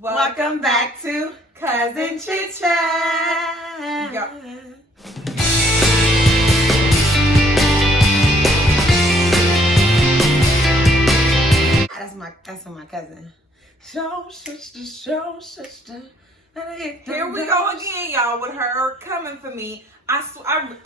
Welcome back to Cousin Chit Chat. Yep. That's my cousin. Show sister. Here we go again, y'all, with her coming for me. I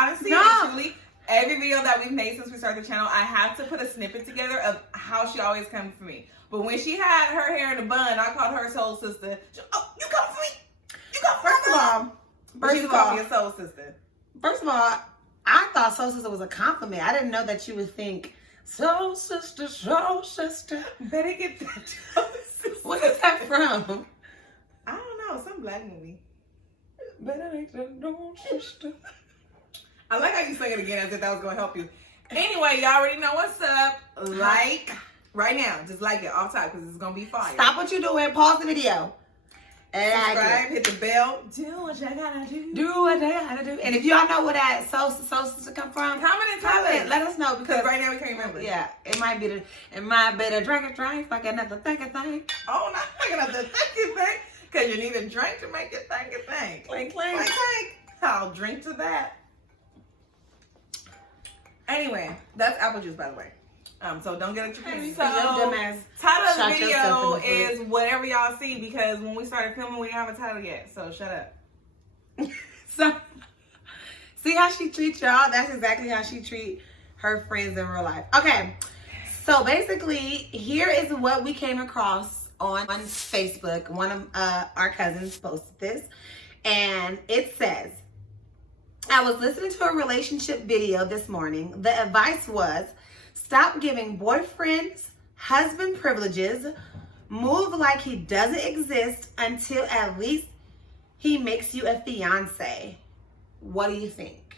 honestly, No. truly, every video that we've made since we started the channel, I have to put a snippet together of how she always comes for me. But when she had her hair in a bun, I called her soul sister. Oh, you come for me? You come for me? She called me a soul sister. First of all, I thought soul sister was a compliment. I didn't know that you would think soul sister. Better get that. What is that from? I don't know, some black movie. Better make that soul sister. I like how you sang it again as if that was going to help you. Anyway, y'all already know what's up. Like, right now. Just like it off top because it's going to be fire. Stop what you're doing. Pause the video. Subscribe, hit the bell. Do what you gotta do. Do what they gotta do. And if y'all know where that soul sister come from, comment and tell us. Let us know Because right now we can't remember. Yeah, it might be the drink, like another thing. Oh, not thinking of the thinking thing. Because you need a drink to make it think a thing. Clink. I'll drink to that. Anyway, that's apple juice, by the way. So don't get it confused. So, title of the video is whatever y'all see because when we started filming, we didn't have a title yet. So shut up. So, see how she treats y'all? That's exactly how she treats her friends in real life. Okay, so basically, here is what we came across on Facebook. One of our cousins posted this, and it says, I was listening to a relationship video this morning. The advice was, stop giving boyfriends husband privileges. Move like he doesn't exist until at least he makes you a fiancé. What do you think?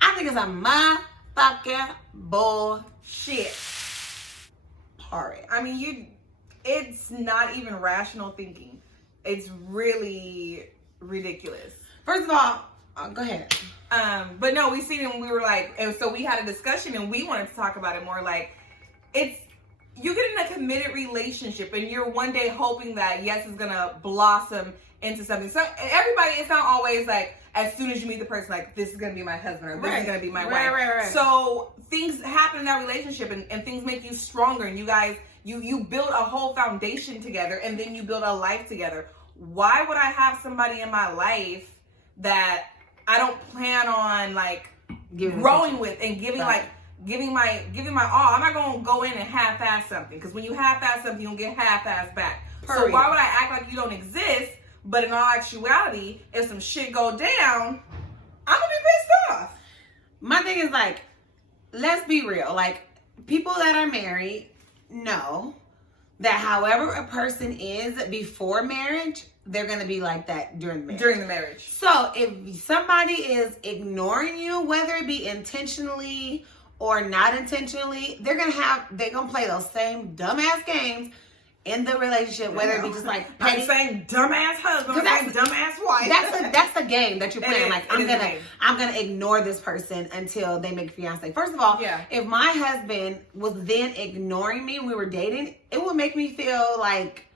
I think it's a motherfucking bullshit. I mean, it's not even rational thinking. It's really ridiculous. First of all, go ahead. But no, we seen it when we were like, and so we had a discussion and we wanted to talk about it more. Like, you get in a committed relationship and you're one day hoping that yes, it's gonna blossom into something. So everybody, it's not always like as soon as you meet the person, like this is gonna be my husband or this is gonna be my wife. Right. So things happen in that relationship and things make you stronger and you guys, you build a whole foundation together and then you build a life together. Why would I have somebody in my life that I don't plan on like growing with and giving my all? I'm not gonna go in and half-ass something because when you half-ass something, you don't get half-ass back. So why would I act like you don't exist? But in all actuality, if some shit go down, I'm gonna be pissed off. My thing is like, let's be real. Like people that are married know that however a person is before marriage, they're going to be like that during the marriage. So if somebody is ignoring you, whether it be intentionally or not intentionally, they're going to play those same dumbass games in the relationship, whether it be just like petty, same dumbass husband, same dumbass wife. That's the game that you're playing. Like I'm gonna ignore this person until they make fiance. First of all, if my husband was then ignoring me when we were dating, it would make me feel like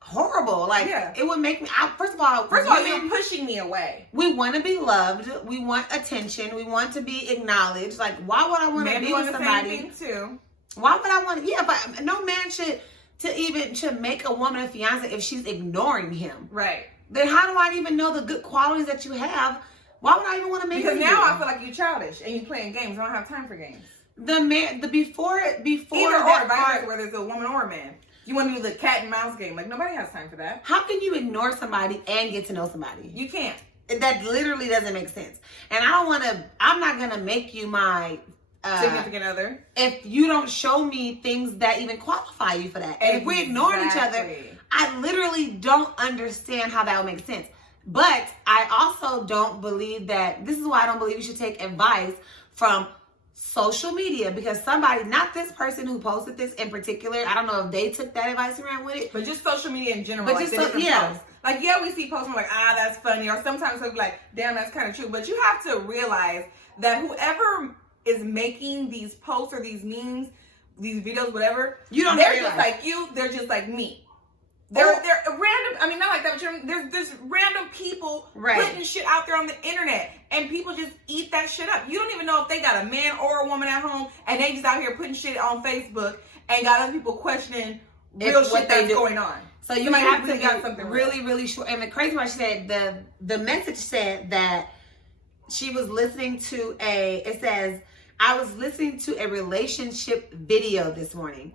horrible. Like it would make me. First of all, you're pushing me away. We want to be loved. We want attention. We want to be acknowledged. Like why would I want to be with somebody? Too. Why would I want to? Yeah, but no man should make a woman a fiance if she's ignoring him. Right. Then how do I even know the good qualities that you have? Why would I even want to make? Because now I feel like you're childish and you're playing games. I don't have time for games. Before either or, whether it's a woman or a man. You want to do the cat and mouse game. Like nobody has time for that. How can you ignore somebody and get to know somebody? You can't. That literally doesn't make sense. And I'm not gonna make you my significant other if you don't show me things that even qualify you for that. And if we're ignoring each other, I literally don't understand how that would make sense. But I also don't believe that, this is why I don't believe you should take advice from social media, because somebody, not this person who posted this in particular, I don't know if they took that advice around with it, but just social media in general. But like just posts. Like we see posts and we're like, that's funny, or sometimes we'll be like, damn, that's kind of true. But you have to realize that whoever is making these posts or these memes, these videos, whatever, they're just like you. They're just like me. They're random like that, but there's random people Right. putting shit out there on the internet, and people just eat that shit up. You don't even know if they got a man or a woman at home, and they just out here putting shit on Facebook and got other people questioning real shit that's going on. So you have to be really sure. And the crazy part, she said the message said that she was listening to it says, I was listening to a relationship video this morning.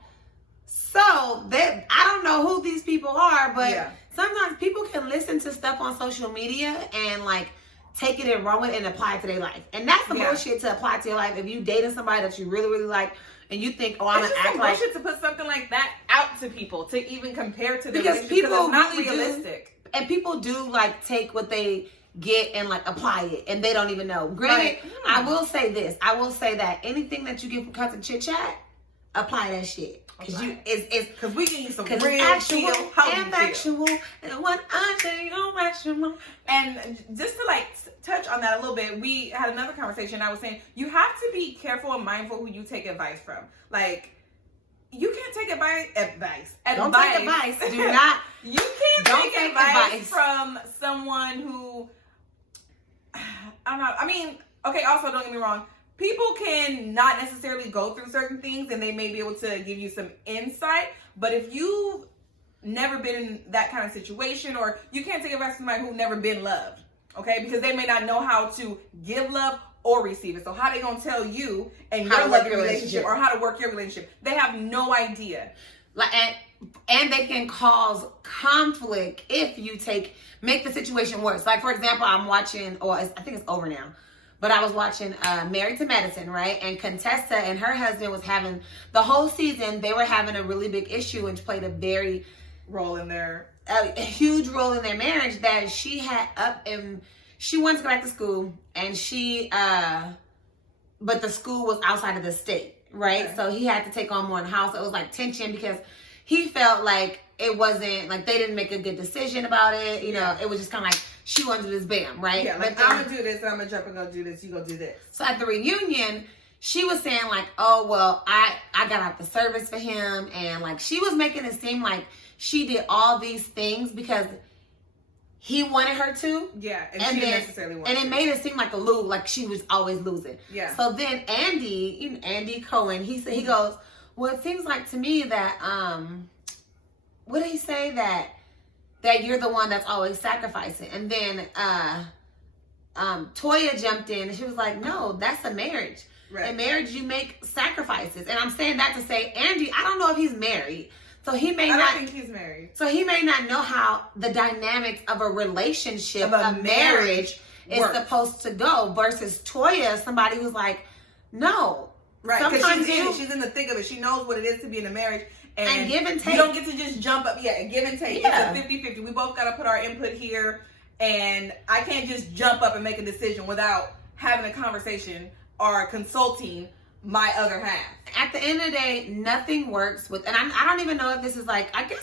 So that I don't know who these people are, but sometimes people can listen to stuff on social media and like take it and run with it and apply it to their life. And that's the bullshit to apply to your life. If you dating somebody that you really like and you think, oh, I'm gonna act like bullshit to put something like that out to people to even compare to the because people it's not really realistic. And people do like take what they get and like apply it and they don't even know. Granted, I will say this. I will say that anything that you get from Cousin Chit Chat, apply that shit. Because we can use some real actual and factual and what I say actual. And just to like touch on that a little bit, we had another conversation. I was saying you have to be careful and mindful who you take advice from. Like you can't take advice. Don't take advice. Do not. You can't take advice from someone who I don't know. I mean, okay. Also, don't get me wrong. People can not necessarily go through certain things and they may be able to give you some insight. But if you've never been in that kind of situation, or you can't take advice from somebody who's never been loved, okay? Because they may not know how to give love or receive it. So how they gonna tell you and your love relationship or how to work your relationship? They have no idea. Like and they can cause conflict if you make the situation worse. Like for example, I'm watching, or I think it's over now. But I was watching Married to Medicine, right? And Contessa and her husband was having, the whole season, they were having a really big issue and played a huge role in their marriage that she had she wanted to go back to school and but the school was outside of the state, right? Okay. So he had to take on more in the house. It was like tension because he felt like it wasn't, like they didn't make a good decision about it. You know, it was just kind of like, she wanted to do this, bam, right? Yeah, like, I'm going to do this, I'm going to jump and go do this, you go do this. So at the reunion, she was saying like, oh, well, I got out the service for him. And like, she was making it seem like she did all these things because he wanted her to. Yeah, and she didn't necessarily want to. And it made it seem like like she was always losing. Yeah. So then Andy Cohen, he goes, well, it seems like to me that, what did he say? That you're the one that's always sacrificing. And then Toya jumped in and she was like, no, that's a marriage. Right. In marriage, you make sacrifices. And I'm saying that to say, Andy, I don't know if he's married. So I don't think he's married. So he may not know how the dynamics of a relationship, a marriage is supposed to go versus Toya, somebody who's like, no. Right, because she's in the thick of it. She knows what it is to be in a marriage. And give and take. You don't get to just jump up. Yeah, and give and take. Yeah. It's a 50-50. We both got to put our input here. And I can't just jump up and make a decision without having a conversation or consulting my other half. At the end of the day, nothing works with, and I don't even know if this is like, I guess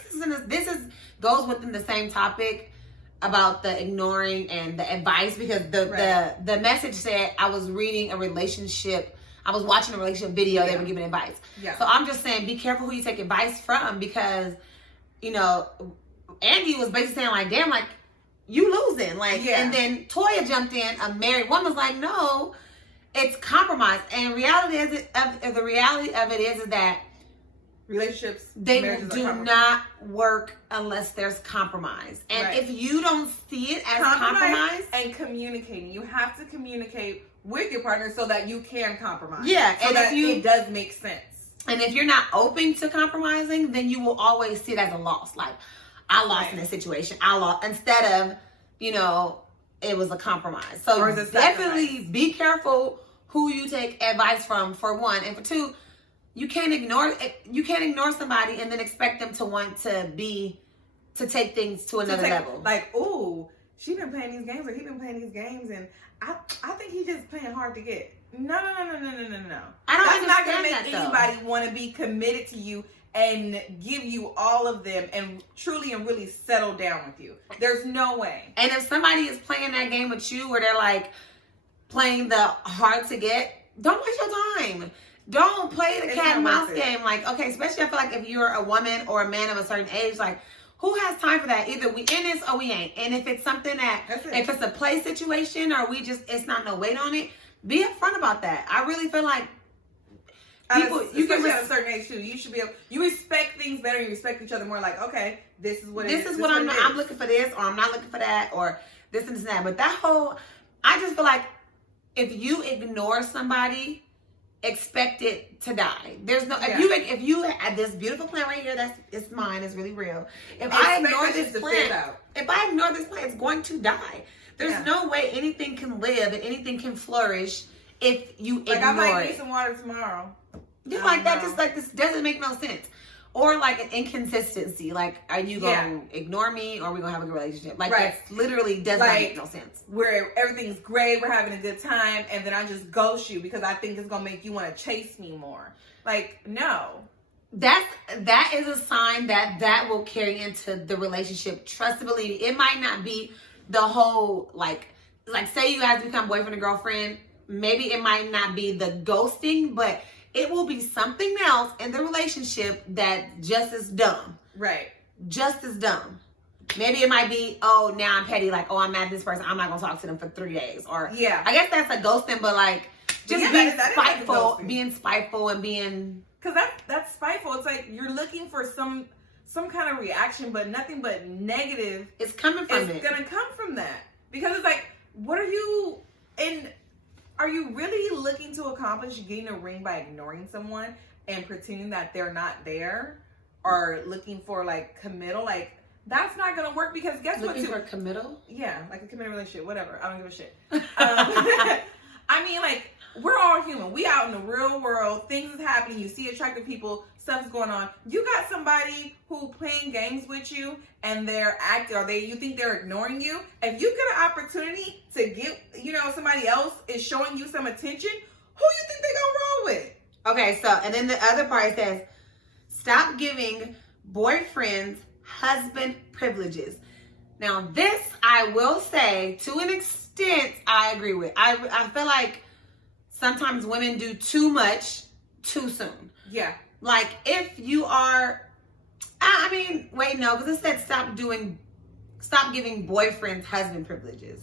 goes within the same topic about the ignoring and the advice, because the message said I was watching a relationship video, they were giving advice. Yeah. So I'm just saying, be careful who you take advice from, because, you know, Andy was basically saying like, damn, like, you losing. Like, and then Toya jumped in, a married woman was like, no, it's compromise. And the reality of it is that relationships, they do not work unless there's compromise. And if you don't see it as compromise and communicating, you have to communicate with your partner so that you can compromise. Yeah, so that it does make sense. And if you're not open to compromising, then you will always see it as a loss. Like, I lost in this situation. I lost, instead of, you know, it was a compromise. So definitely be careful who you take advice from, for one, and for two, you can't ignore somebody and then expect them to want to take things to another level. Like, ooh, she been playing these games, or he been playing these games, and I think he's just playing hard to get. No. That's not gonna make anybody want to be committed to you and give you all of them and truly and really settle down with you. There's no way. And if somebody is playing that game with you where they're like playing the hard to get, don't waste your time. Don't play the cat and mouse game. Like, okay, especially I feel like if you're a woman or a man of a certain age, like, who has time for that? Either we in this or we ain't. And if it's something if it's a play situation or it's not no weight on it, be upfront about that. I really feel like people, you can at a certain age too. You should be able, you respect things better. You respect each other more. Like, okay, this is what it is. This is what I'm looking for this, or I'm not looking for that, or this and that. But that whole, I just feel like if you ignore somebody, expect it to die. There's no if you had this beautiful plant right here, it's mine, it's really real. If I ignore this plant, it's going to die. There's no way anything can live and anything can flourish if you ignore it. I might need some water tomorrow. Just like that, just like this doesn't make no sense. Or like an inconsistency. Like, are you going to ignore me or are we going to have a good relationship? Like, that literally does not make no sense. Where everything's great, we're having a good time, and then I just ghost you because I think it's going to make you want to chase me more. Like, no. That is a sign that will carry into the relationship. Trust and believe. It might not be the whole, like say you guys become boyfriend and girlfriend. Maybe it might not be the ghosting, but it will be something else in the relationship that just as dumb. Right. Just as dumb. Maybe it might be, oh, now I'm petty. Like, oh, I'm mad at this person. I'm not going to talk to them for 3 days. Or, I guess that's a ghosting, but like, just being spiteful and being... Because that's spiteful. It's like you're looking for some kind of reaction, but nothing but negative. It's coming from it. It's going to come from that. Because it's like, what are you... Are you really looking to accomplish getting a ring by ignoring someone and pretending that they're not there? Or looking for like committal? Like, that's not going to work because guess what? Looking for committal? Yeah, like a committed relationship, whatever. I don't give a shit. I mean, like, we're all human. We out in the real world. Things is happening. You see attractive people. Stuff's going on. You got somebody who playing games with you and they're acting, or you think they're ignoring you. If you get an opportunity to get, somebody else is showing you some attention, who you think they gonna roll with? Okay, so, and then the other part says, stop giving boyfriends husband privileges. Now, this, I will say, to an extent, I agree with. I feel like sometimes women do too much too soon. Yeah. Like, if you are, because it said stop giving boyfriends husband privileges.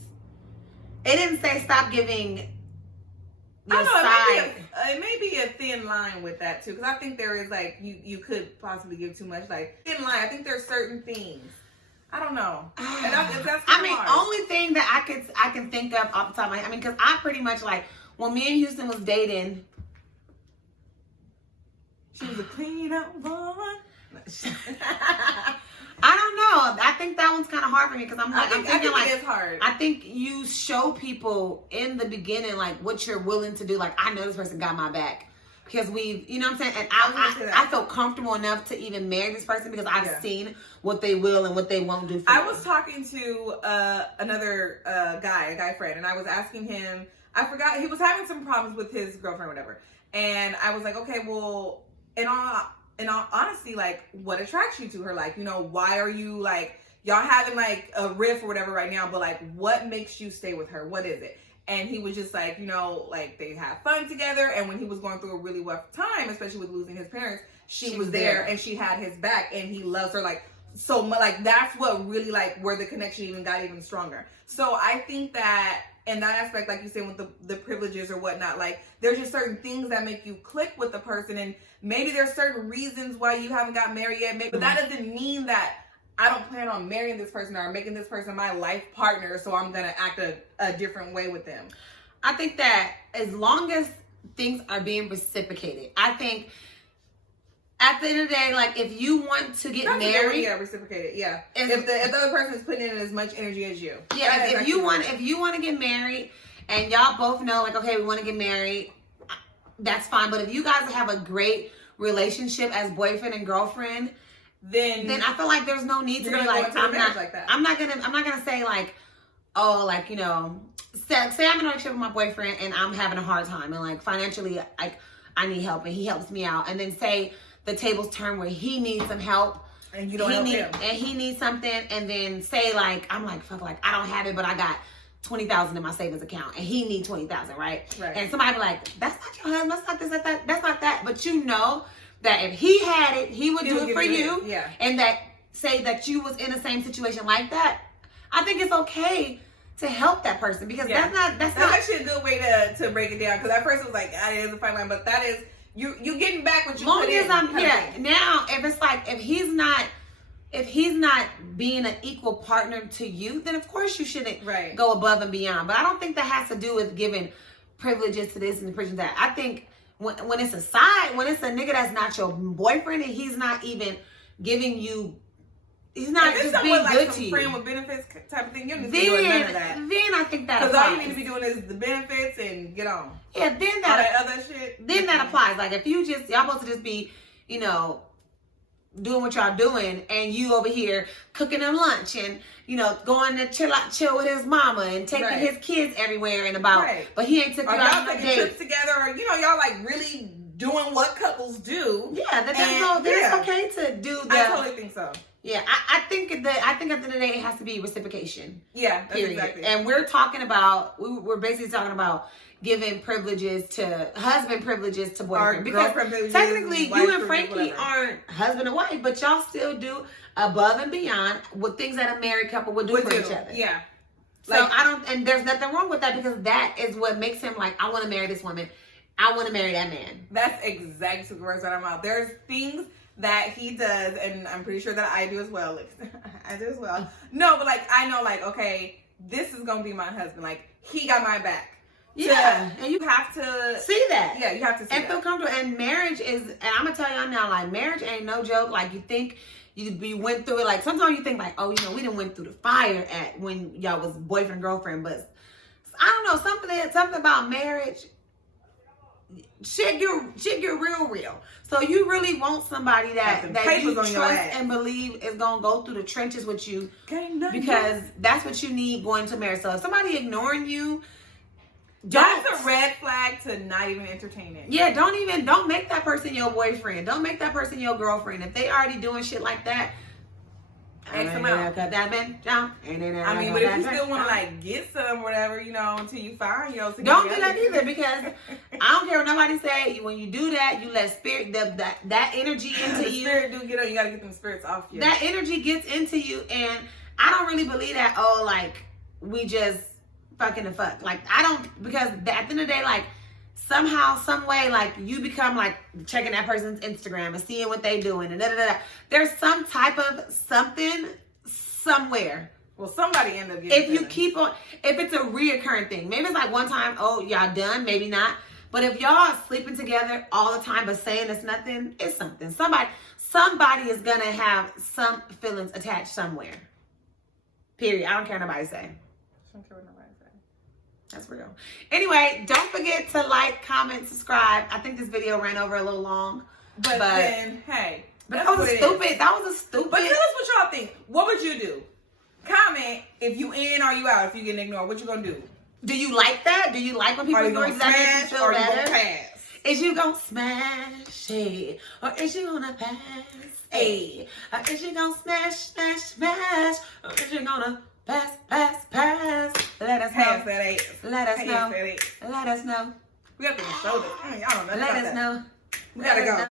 It didn't say stop giving your side. It may be a thin line with that too, because I think there is like you could possibly give too much. Like, thin line. I think there's certain things. I don't know. And that's hard. Only thing that I can think of off the top of my head. Because I pretty much like when me and Houston was dating. She was a clean up woman. I don't know. I think that one's kind of hard for me because I'm thinking it is hard. I think you show people in the beginning like what you're willing to do. Like, I know this person got my back because you know what I'm saying? And I feel comfortable enough to even marry this person because I've seen what they will and what they won't do for me. I was talking to another a guy friend, and I was asking him, I forgot, he was having some problems with his girlfriend or whatever. And I was like, okay, well, in all honesty, like, what attracts you to her? Like, why are you, like, y'all having, like, a riff or whatever right now, but, like, what makes you stay with her? What is it? And he was just like, like, they have fun together, and when he was going through a really rough time, especially with losing his parents, she was there, and she had his back, and he loves her, like, so much. Like, that's what really, like, where the connection even got even stronger. So I think that in that aspect, like you said, with the privileges or whatnot, like, there's just certain things that make you click with the person, and maybe there's certain reasons why you haven't got married yet, but that doesn't mean that I don't plan on marrying this person or making this person my life partner, so I'm going to act a different way with them. I think that as long as things are being reciprocated, I think at the end of the day, like, if you want to get married, reciprocated, yeah. If the other person is putting in as much energy as you, if you want to get married, and y'all both know, like, okay, we want to get married, that's fine. But if you guys have a great relationship as boyfriend and girlfriend, then I feel like there's no need to be like, I'm not gonna say like, oh, like, say I'm in a relationship with my boyfriend and I'm having a hard time and like financially, like, I need help and he helps me out, and then say the tables turn where he needs some help and you don't help him, and he needs something, and then say like, I'm like, fuck, like, I don't have it, but I got $20,000 in my savings account and he needs $20,000, right? And somebody be like, that's not your husband, that's not this, that's not that. But you know that if he had it, he would do it for you. Yeah. And that say that you was in the same situation like that, I think it's okay to help that person, because that's actually a good way to break it down. Because at first it was like, it is a fine line, but that is you getting back what you put in. Now if he's not being an equal partner to you, then of course you shouldn't go above and beyond. But I don't think that has to do with giving privileges to this and privileges to that. I think when it's a nigga that's not your boyfriend and he's not even giving you, he's not just being like good to you. Friend with benefits type of thing, you don't need to be doing none of that. Then I think that applies. Because all you need to be doing is the benefits and get on. Yeah, then all that other shit. Then that applies. Like if y'all supposed to just be, doing what y'all doing, and you over here cooking him lunch and going to chill with his mama and taking his kids everywhere and about, but he ain't took you out on a date. Trips together, or y'all like really doing what couples do. Yeah, it's okay to do that. I totally think so. Yeah, I think at the end of the day it has to be reciprocation. Yeah, that's exactly. And we're basically talking about giving privileges to husband, privileges to boyfriend, because technically you and Frankie aren't husband and wife, but y'all still do above and beyond what things that a married couple would do for each other. Yeah. So and there's nothing wrong with that, because that is what makes him like, I want to marry this woman, I want to marry that man. That's exactly the words that I'm out. There's things that he does, and I'm pretty sure that I do as well. I do as well. No, but I know, okay, this is gonna be my husband. He got my back. Yeah, and you have to see that. Yeah, you have to see and feel comfortable. And marriage is, and I'm gonna tell y'all now, marriage ain't no joke. You think you went through it. Sometimes you think we done went through the fire when y'all was boyfriend girlfriend, but I don't know, something about marriage. Shit get real. So you really want somebody that you trust and believe is gonna go through the trenches with you, because that's what you need going to marriage. So if somebody ignoring you, that's a red flag to not even entertain it. Yeah, don't make that person your boyfriend. Don't make that person your girlfriend. If they already doing shit like that, X them out. But if you still want to get some or whatever, until you find yours. Don't do that either, because I don't care what nobody say. When you do that, you let spirit that energy into you. Spirit do get on. You gotta get them spirits off you. That energy gets into you, and I don't really believe that. We just fucking the fuck. I don't, because at the end of the day, somehow, some way, you become checking that person's Instagram and seeing what they doing and There's some type of something somewhere. Well, somebody end up getting. If you keep on, if it's a reoccurring thing, maybe it's one time. Oh, y'all done? Maybe not. But if y'all are sleeping together all the time but saying it's nothing, it's something. Somebody is gonna have some feelings attached somewhere. Period. I don't care what nobody say. I don't care what nobody say. That's real. Anyway, don't forget to like, comment, subscribe. I think this video ran over a little long. But then, hey. But that was stupid. That was a stupid. But tell us what y'all think. What would you do? Comment if you in or you out, if you getting ignored. What you gonna do? Do you like that? Do you like when people ignore you? That makes you feel better? Pass? Is you gonna smash it? Or is you gonna pass it? Or is you gonna smash? Or is you gonna pass? Let us know. Pass that ass. Let us know. Let us know. We have to show this. I don't know. Let us know. We gotta go.